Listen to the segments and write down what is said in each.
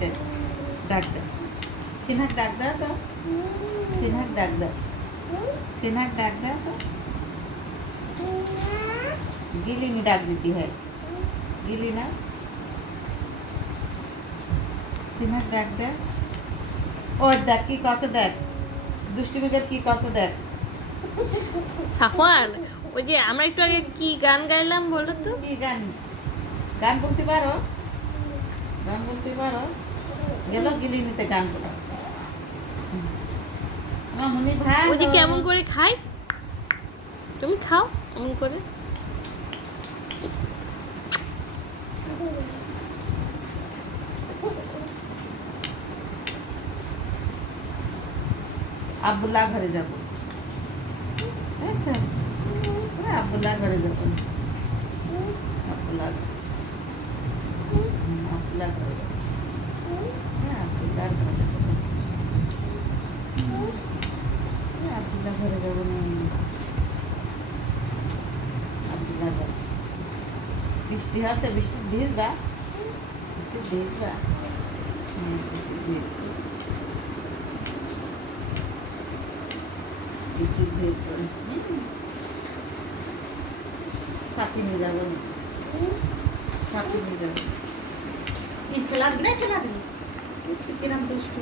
সিনহাকে ডাক দে, সিনহাক ডাক দাও তো, সিনহাক ডাক দাও, সিনহাক ডাক দাও তো। गिली में डाक देती है, गिली ना सिन्हा डाक दे। ओ देख की कसे देख, दुष्टि में की कसे देख। সাফওয়ান, ওই যে আমরা একটু আগে কি গান গাইলাম বলো তো? কি গান? গান বলতে পারো? গান বলতে পারো? গেল গিলি নিতে গান বলো। মামুনি ভাই ওই যে কেমন করে খায়, তুমি খাও এমন করে। আব্দুল্লাহ ঘরে যাবো, আব্দুল্লাহ ঘরে যাবো, আব্দুল্লাহ আব্দুল্লাহ ঘরে যাবো, আব্দুল্লাহ ঘরে যাবো, আব্দুল্লাহ ঘরে যাবো না, আব্দুল্লাহ ঘরে। বৃষ্টি হচ্ছে, বৃষ্টি ভিজবা, বৃষ্টি ভিজবা, সাথে নিয়ে যাবো, সাথে নিয়ে যাবো। খেলাবি না, খেলাবি কিরম দুষ্টু,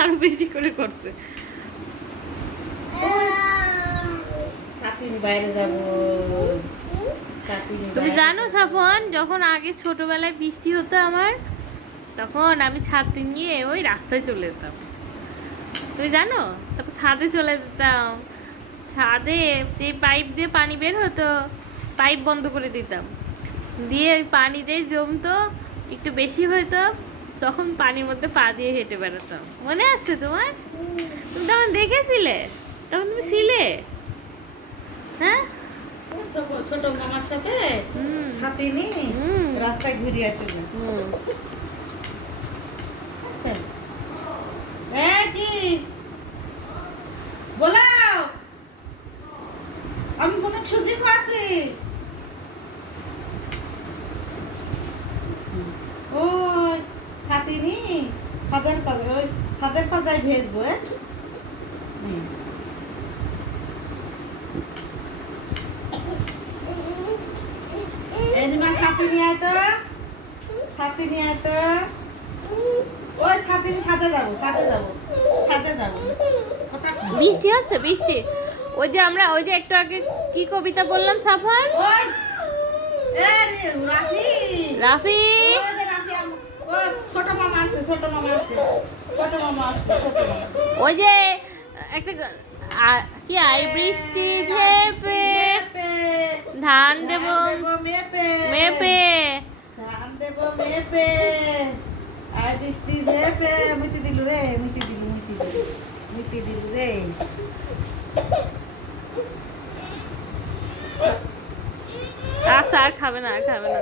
আরো বেশি করে করছে। সাথে নিয়ে বাইরে যাবো। তুমি জানো সাফওয়ান, যখন আগে ছোটবেলায় বৃষ্টি হতো আমার, তখন আমি ছাতি নিয়ে ওই রাস্তায় চলে যেতাম, তুমি জানো। তারপর ছাদে চলে যেতাম, ছাদে যে পাইপ দিয়ে পানি বের হতো, পাইপ বন্ধ করে দিতাম, দিয়ে ওই পানি যেই জমতো একটু বেশি হইতো, তখন পানির মধ্যে পা দিয়ে হেঁটে বেড়াতাম। মনে আছে তোমার? তুমি তখন দেখেছিলে, তখন তুমি ছিলে। হ্যাঁ, ছোট মামার সাথে সাথে নিয়ে রাস্তায় ঘুরে আসবে। কি বলাও, আমি কোনো সুজি খাচ্ছি। ওই সাথে নি সাদের পাতায়, ওই সাদের পাতায় ভেজবো। এনিমা সাথে নিয়ে আয় তো, সাথে নিয়ে আয় তো। ওই সাথে নিয়ে সাথে যাবো, সাথে যাবো, সাথে যাবো। বৃষ্টি হচ্ছে, বৃষ্টি। ওই যে আমরা ওই যে একটু আগে কি কবিতা বললাম সাফওয়ান? ওই এ রাফি, রাফি, ওই ছোট মামা আসছে, ছোট মামা আসছে, ছোট মামা আসছে, ছোট মামা। ওই যে একটা কি আই বৃষ্টি ঝেপে ধান দেব মেপে, মেপে, ধান দেব মেপে, আই বৃষ্টি ঝেপে। মিটি দিলু রে, মিটি দিলু, মিটি দিলু, মিটি দিলু রে। আচ্ছা আর খাবে না, আর খাবে না।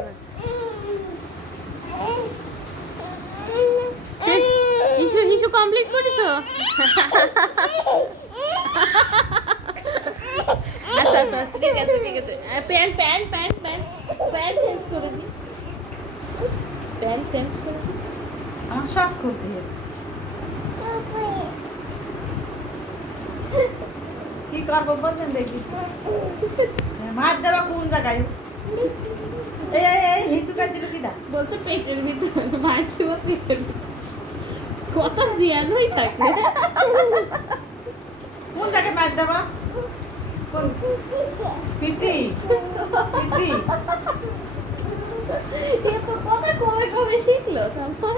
শেষ, হিসু হিসু কমপ্লিট করেছো? আচ্ছা আচ্ছা ঠিক আছে, ঠিক আছে। Pant pant pant pant pant change করে দিই, প্যান্ট চেঞ্জ করে দিই। আমার সব করতে হবে। কি করবো বলছেন দেখি, মাছ দেওয়া কোন জায়গায়? এই হিচুকাই দিল কিনা? বলছে পেটের ভিতরে মার দিব, পেটের ভিতরে কত জিয়ানোই থাকে। কোন জায়গায় মাছ দেওয়া? পিটি পিটি এ তো কথা কবে কবে শিখলো তারপর।